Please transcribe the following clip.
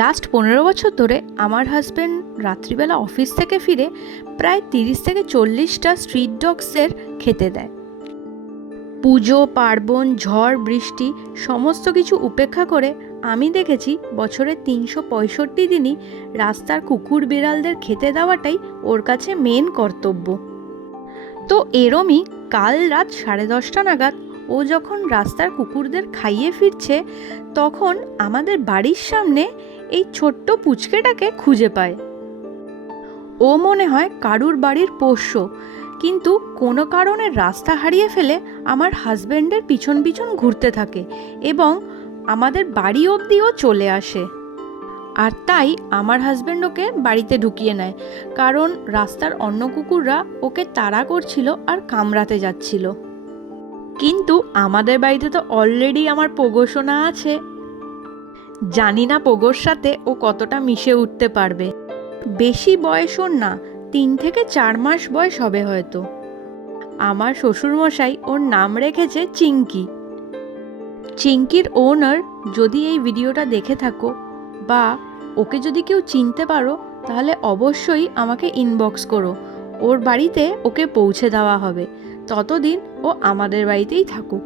Last 15 বছর ধরে আমার হাজব্যান্ড রাত্রিবেলা অফিস থেকে ফিরে প্রায় 30 থেকে 40টা স্ট্রিট ডগসের খেতে দেয়। পুজো পার্বণ ঝড় বৃষ্টি সমস্ত কিছু উপেক্ষা করে আমি দেখেছি বছরের 365 দিনই রাস্তার কুকুর বিড়ালদের খেতে দেওয়াটাই ওর কাছে মেন কর্তব্য। তো এরমই কাল রাত 10:30 নাগাদ ও যখন রাস্তার কুকুরদের খাইয়ে ফিরছে, তখন আমাদের বাড়ির সামনে এই ছোট্ট পুচকেটাকে খুঁজে পায়। ও মনে হয় কারুর বাড়ির পোষ্য, কিন্তু কোনো কারণে রাস্তা হারিয়ে ফেলে আমার হাজব্যান্ডের পিছন পিছন ঘুরতে থাকে এবং আমাদের বাড়ি অবধিও চলে আসে। আর তাই আমার হাজব্যান্ড ওকে বাড়িতে ঢুকিয়ে নেয়, কারণ রাস্তার অন্য কুকুররা ওকে তাড়া করছিল আর কামড়াতে যাচ্ছিল। কিন্তু আমাদের বাড়িতে তো অলরেডি আমার পোগোসোনা আছে, জানি না পোগোর সাথে ও কতটা মিশে উঠতে পারবে। বেশি বয়স ওর না, 3 থেকে 4 মাস বয়স হবে হয়তো। আমার শ্বশুরমশাই ওর নাম রেখেছে চিঙ্কি। চিঙ্কির ওনার যদি এই ভিডিওটা দেখে থাকো বা ওকে যদি কেউ চিনতে পারো, তাহলে অবশ্যই আমাকে ইনবক্স করো, ওর বাড়িতে ওকে পৌঁছে দেওয়া হবে। ততদিন ও আমাদের বাড়িতেই থাকুক।